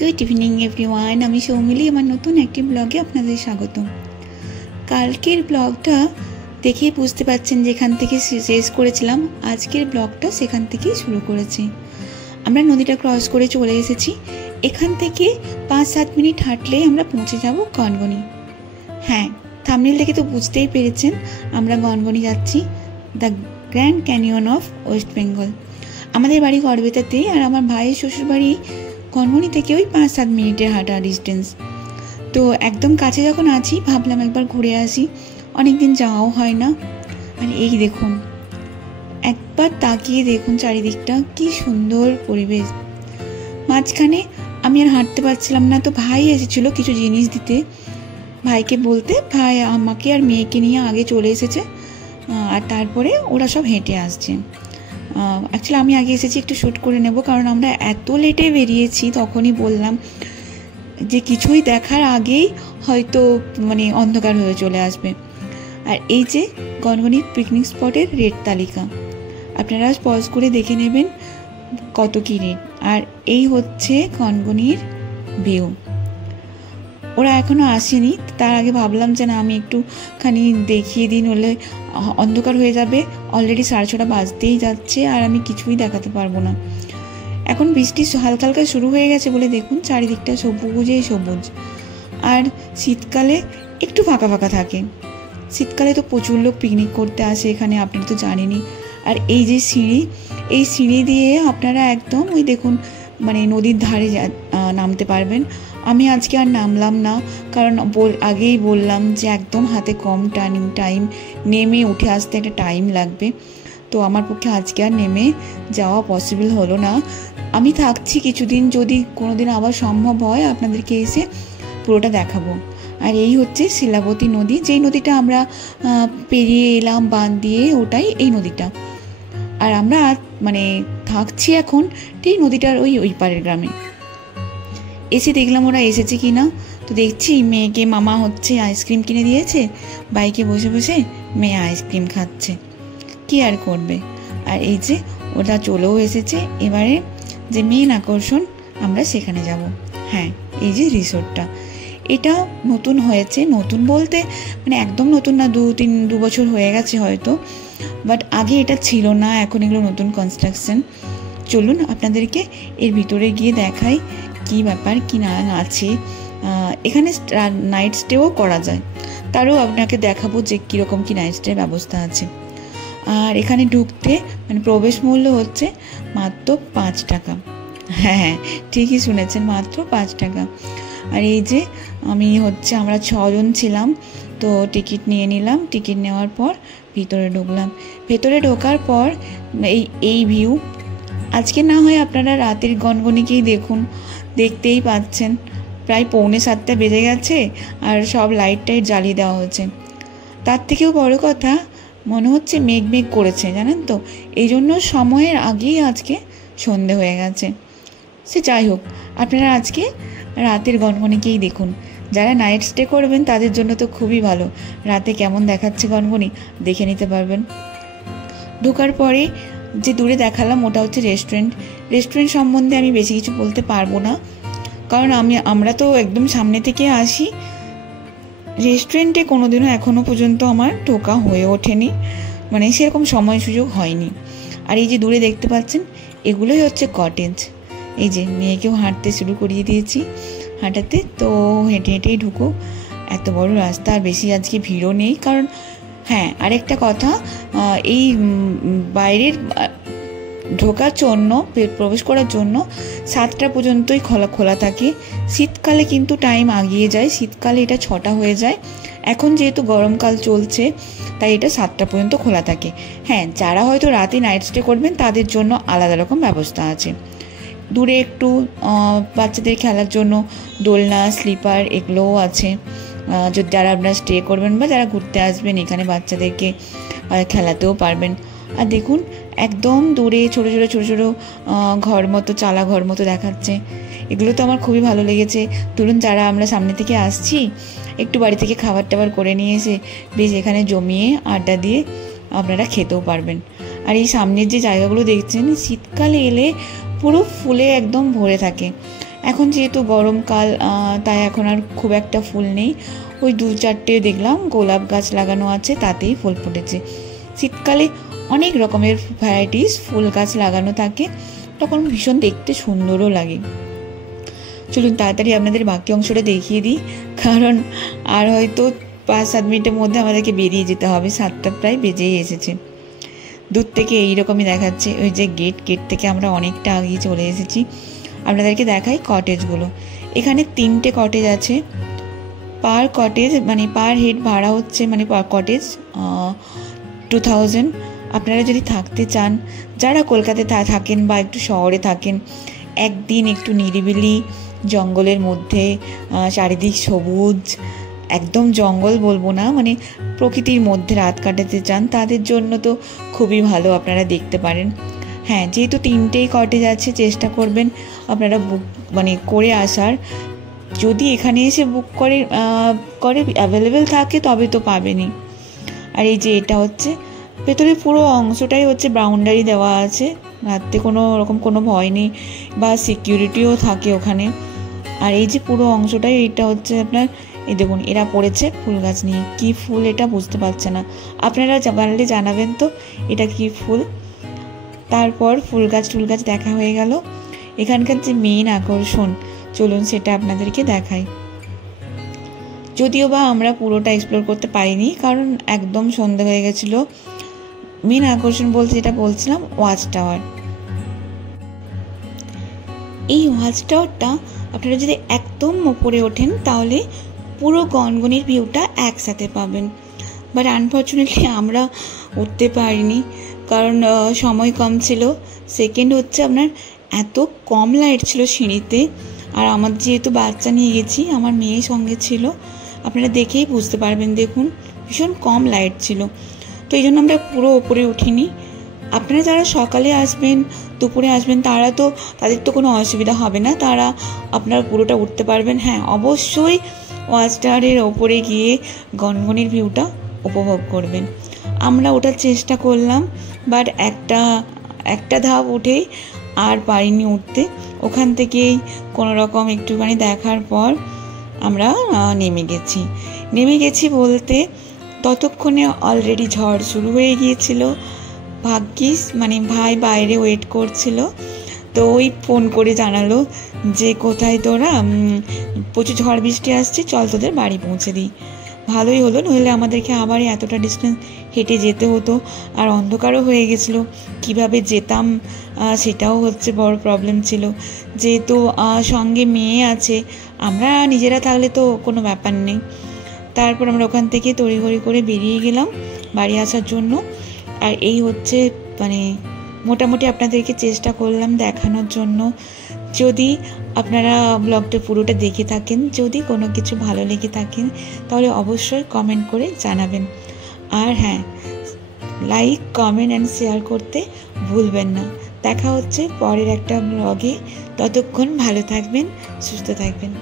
Good evening everyone আমি সৌমিলি আমার নতুন একটি ব্লগে আপনাদের স্বাগত। কালকের ব্লগটা দেখেই বুঝতে পারছেন যেখান থেকে শেষ করেছিলাম আজকের ব্লগটা সেখান থেকেই শুরু করেছি। আমরা নদীটা ক্রস করে চলে এসেছি। এখান থেকে 5-7 মিনিট হাঁটলেই আমরা পৌঁছে যাব গনগনি। হ্যাঁ, থাম্বনেল দেখে তো বুঝতেই পেরেছেন আমরা গনগনি যাচ্ছি, the grand canyon of West Bengal. আমাদের বাড়ি গড়বেতাতে আর আমার ভাইয়ের শ্বশুর বাড়ি গনগনি থেকে ওই 5-7 মিনিটের হাঁটা ডিস্টেন্স। তো একদম কাছে যখন আছি ভাবলাম একবার ঘুরে আসি, অনেকদিন যাওয়াও হয় না। আর এই দেখুন, একবার তাকিয়ে দেখুন চারিদিকটা কি সুন্দর পরিবেশ। মাঝখানে আমি আর হাঁটতে পারছিলাম না, তো ভাই এসেছিল কিছু জিনিস দিতে। ভাইকে বলতে ভাই আমাকে আর মেয়েকে নিয়ে আগে চলে এসেছে, আর তারপরে ওরা সব হেঁটে আসছে। অ্যাকচুয়ালি আমি আগে এসেছি একটু শ্যুট করে নেব, কারণ আমরা এত লেটে বেরিয়েছি। তখনই বললাম যে কিছুই দেখার আগেই হয়তো অন্ধকার হয়ে চলে আসবে। আর এই যে গনগনির পিকনিক স্পটের রেট তালিকা, আপনারা পজ করে দেখে নেবেন কত কী রেট। আর এই হচ্ছে গনগনির ভিউ। ওরা এখনও আসেনি, তার আগে ভাবলাম যে না আমি একটুখানি দেখিয়ে দিন, হলে অন্ধকার হয়ে যাবে। অলরেডি 6:30 বাজতেই যাচ্ছে আর আমি কিছুই দেখাতে পারবো না। এখন বৃষ্টি হালকা হালকা শুরু হয়ে গেছে বলে দেখুন চারিদিকটা সবুজেই সবুজ। আর শীতকালে একটু ফাঁকা ফাঁকা থাকে। শীতকালে তো প্রচুর লোক পিকনিক করতে আসে এখানে, আপনি তো জানেনই। আর এই যে সিঁড়ি, এই সিঁড়ি দিয়ে আপনারা একদম ওই দেখুন নদীর ধারে নামতে পারবেন। আমি আজকে আর নামলাম না, কারণ আগেই বললাম যে একদম হাতে কম টাইম, নেমে উঠে আসতে একটা টাইম লাগবে। তো আমার পক্ষে আজকে আর নেমে যাওয়া পসিবল হলো না। আমি থাকছি কিছুদিন, যদি কোনো দিন আবার সম্ভব হয় আপনাদেরকে এসে পুরোটা দেখাবো। আর এই হচ্ছে শিলাবতী নদী, যেই নদীটা আমরা পেরিয়ে এলাম বাঁধ দিয়ে, ওটাই এই নদীটা। আর আমরা থাকছি এখন ঠিক নদীটার ওই পারের গ্রামে। এসে দেখলাম ওরা এসেছে কি না, তো দেখছি মেয়েকে মামা আইসক্রিম কিনে দিয়েছে, বাইকে বসে বসে মেয়ে আইসক্রিম খাচ্ছে, কি আর করবে। আর এই যে ওরা চলেও এসেছে। এবারে যে মেন আকর্ষণ, আমরা সেখানে যাব। হ্যাঁ, এই যে রিসোর্টটা, এটা নতুন হয়েছে। নতুন বলতে একদম নতুন না, 2 বছর হয়ে গেছে হয়তো, বাট আগে এটা ছিল না। এখন এগুলো নতুন কনস্ট্রাকশন। চলুন আপনাদেরকে এর ভিতরে গিয়ে দেখাই কি ব্যাপার, কি না আছে। এখানে নাইট স্টেও করা যায়, তারও আপনাকে দেখাবো যে কীরকম কি নাইট স্টের ব্যবস্থা আছে। আর এখানে ঢুকতে প্রবেশ মূল্য হচ্ছে মাত্র 5 টাকা। হ্যাঁ, ঠিকই শুনেছেন, মাত্র 5 টাকা। আর এই যে আমরা 6 জন ছিলাম, তো টিকিট নিয়ে নিলাম। টিকিট নেওয়ার পর ভিতরে ঢুকলাম। ভেতরে ঢোকার পর এই ভিউ। আজকে না হয় আপনারা রাতের গনগনিকেই দেখুন, দেখতেই পাচ্ছেন প্রায় 6:45 বেজে গেছে আর সব লাইট জ্বালিয়ে দেওয়া হয়েছে। তার থেকেও বড় কথা, মনে হচ্ছে মেঘ করেছে, জানেন তো, এই জন্য সময়ের আগেই আজকে সন্ধে হয়ে গেছে। সে যাই হোক, আপনারা আজকে রাতের গনগনিকেই দেখুন। যারা নাইট স্টে করবেন তাদের জন্য তো খুবই ভালো, রাতে কেমন দেখাচ্ছে গনগনি দেখে নিতে পারবেন। ঢোকার পরে যে দূরে দেখালাম ওটা হচ্ছে রেস্টুরেন্ট সম্বন্ধে আমি বেশি কিছু বলতে পারবো না, কারণ আমরা তো একদম সামনে থেকে আসি। রেস্টুরেন্টে কোনোদিনও এখনও পর্যন্ত আমার ঢোকা হয়ে ওঠেনি, সেরকম সময় সুযোগ হয়নি। আর এই যে দূরে দেখতে পাচ্ছেন এগুলোই হচ্ছে কটেজ। এই যে মেয়েকেও হাঁটতে শুরু করিয়ে দিয়েছি, হাঁটাতে তো হেঁটে হেঁটেই ঢুকো। এত বড় রাস্তা, আর বেশি আজকে ভিড়ও নেই। কারণ হ্যাঁ, আরেকটা কথা, এই বাইরের ঢোকার জন্য, প্রবেশ করার জন্য 7টা পর্যন্তই খোলা থাকে। শীতকালে কিন্তু টাইম আগিয়ে যায়, শীতকালে এটা 6টা হয়ে যায়। এখন যেহেতু গরমকাল চলছে তাই এটা 7টা পর্যন্ত খোলা থাকে। হ্যাঁ, যারা হয়তো রাতে নাইট স্টে করবেন তাদের জন্য আলাদা রকম ব্যবস্থা আছে। দূরে একটু বাচ্চাদের খেলার জন্য দোলনা, স্লিপার এগুলোও আছে। যারা আপনারা স্টে করবেন বা যারা ঘুরতে আসবেন এখানে বাচ্চাদেরকে খেলাতেও পারবেন। আর দেখুন একদম দূরে ছোট ছোট ঘর মতো, চালা ঘর মতো দেখাচ্ছে। এগুলো তো আমার খুবই ভালো লেগেছে। ধরুন যারা আমরা সামনে থেকে আসছি, একটু বাড়ি থেকে খাবার টাবার করে নিয়ে এসে বেশ এখানে জমিয়ে আড্ডা দিয়ে আপনারা খেতেও পারবেন। আর এই সামনের যে জায়গাগুলো দেখছেন, শীতকালে এলে পুরো ফুলে একদম ভরে থাকে। এখন যেহেতু গরমকাল, তাই এখন আর খুব একটা ফুল নেই। ওই 2-4টে দেখলাম গোলাপ গাছ লাগানো আছে, তাতেই ফুল ফুটেছে। শীতকালে অনেক রকমের ভ্যারাইটিস ফুল গাছ লাগানো থাকে, তখন ভীষণ দেখতে সুন্দরও লাগে। চলুন তাড়াতাড়ি আপনাদের বাকি অংশটা দেখিয়ে দিই, কারণ আর হয়তো 5-7 মিনিটের মধ্যে আমাদেরকে বেরিয়ে যেতে হবে। 7টা প্রায় বেজেই এসেছে। দূর থেকে এইরকমই দেখাচ্ছে, ওই যে গেট থেকে আমরা অনেকটা আগিয়ে চলে এসেছি। আপনাদেরকে দেখাই কটেজগুলো। এখানে 3টে কটেজ আছে। পার কটেজ মানে পার হেড ভাড়া হচ্ছে, মানে পার কটেজ 2000। আপনারা যদি থাকতে চান, যারা কলকাতায় থাকেন বা একটু শহরে থাকেন, একদিন একটু নিরিবিলি জঙ্গলের মধ্যে, চারিদিক সবুজ, একদম জঙ্গল বলবো না, মানে প্রকৃতির মধ্যে রাত কাটাতে চান, তাদের জন্য তো খুবই ভালো, আপনারা দেখতে পারেন। হ্যাঁ, যেহেতু 3টেই কটেজ আছে, চেষ্টা করবেন আপনারা বুক মানে করে আসার। যদি এখানে এসে বুক করে অ্যাভেলেবেল থাকে তবে তো পাবেনই। আর এই যে এটা হচ্ছে ভেতরে পুরো অংশটাই হচ্ছে বাউন্ডারি দেওয়া আছে, রাত্রে কোনো রকম কোনো ভয় নেই, বা সিকিউরিটিও থাকে ওখানে। আর এই যে পুরো অংশটাই, এটা হচ্ছে আপনার, এই দেখুন এরা পড়েছে ফুল গাছ নিয়ে। কি ফুল এটা বুঝতে পারছে না, আপনারা পারলে জানাবেন তো এটা কি ফুল। তারপর ফুল গাছ দেখা হয়ে গেল। এখানকার যে মেইন আকর্ষণ, চলুন সেটা আপনাদেরকে দেখাই। যদিও বা আমরা পুরোটা এক্সপ্লোর করতে পারিনি, কারণ একদম সন্ধ্যা হয়ে গেছিল। মেইন আকর্ষণ বলতে যেটা বলছিলাম, ওয়াচ টাওয়ার। এই ওয়াচ টাওয়ারটা আপনারা যদি একদম ওপরে ওঠেন তাহলে পুরো গনগনির ভিউটা একসাথে পাবেন। বাট আনফর্চুনেটলি আমরা উঠতে পারিনি, কারণ সময় কম ছিল। সেকেন্ড হচ্ছে আপনার এত কম লাইট ছিল সিঁড়িতে, আর আমার যেহেতু বাচ্চা নিয়ে গেছি, আমার মেয়ে সঙ্গে ছিল, আপনারা দেখেই বুঝতে পারবেন, দেখুন ভীষণ কম লাইট ছিল। তো এই জন্য আমরা পুরো ওপরে উঠিনি। আপনারা যারা সকালে আসবেন, দুপুরে আসবেন, তাদের তো কোনো অসুবিধা হবে না, তারা আপনারা পুরোটা উঠতে পারবেন। হ্যাঁ, অবশ্যই ওয়াচ টাওয়ারের ওপরে গিয়ে গনগনির ভিউটা উপভোগ করবেন। আমরা ওঠার চেষ্টা করলাম, বাট একটা ধাপ উঠেই আর পারিনি উঠতে। ওখান থেকেই কোনো রকম একটুখানি দেখার পর আমরা নেমে গেছি বলতে ততক্ষণে অলরেডি ঝড় শুরু হয়ে গিয়েছিল। ভাগ্যিস মানে ভাই বাইরে ওয়েট করছিল, তো ওই ফোন করে জানালো যে কোথায় তোরা, প্রচুর ঝড় বৃষ্টি আসছে, চল তোদের বাড়ি পৌঁছে দিই। ভালোই হলো, নইলে আমাদেরকে আবার এতটা ডিস্টেন্স হেঁটে যেতে হতো, আর অন্ধকারও হয়ে গেছিলো, কিভাবে যেতাম সেটাও হচ্ছে বড় প্রবলেম ছিল। যেহেতু সঙ্গে মেয়ে আছে, আমরা নিজেরা থাকলে তো কোনো ব্যাপার নেই। তারপর আমরা ওখান থেকে তড়িঘড়ি করে বেরিয়ে গেলাম বাড়ি আসার জন্য। আর এই হচ্ছে মানে মোটামুটি আপনাদেরকে চেষ্টা করলাম দেখানোর জন্য। যদি আপনারা ব্লগটা পুরোটা দেখে থাকেন, যদি কোনো কিছু ভালো লেগে থাকেন, তাহলে অবশ্যই কমেন্ট করে জানাবেন। আর হ্যাঁ, লাইক, কমেন্ট অ্যান্ড শেয়ার করতে ভুলবেন না। দেখা হচ্ছে পরের একটা ব্লগে। ততক্ষণ ভালো থাকবেন, সুস্থ থাকবেন।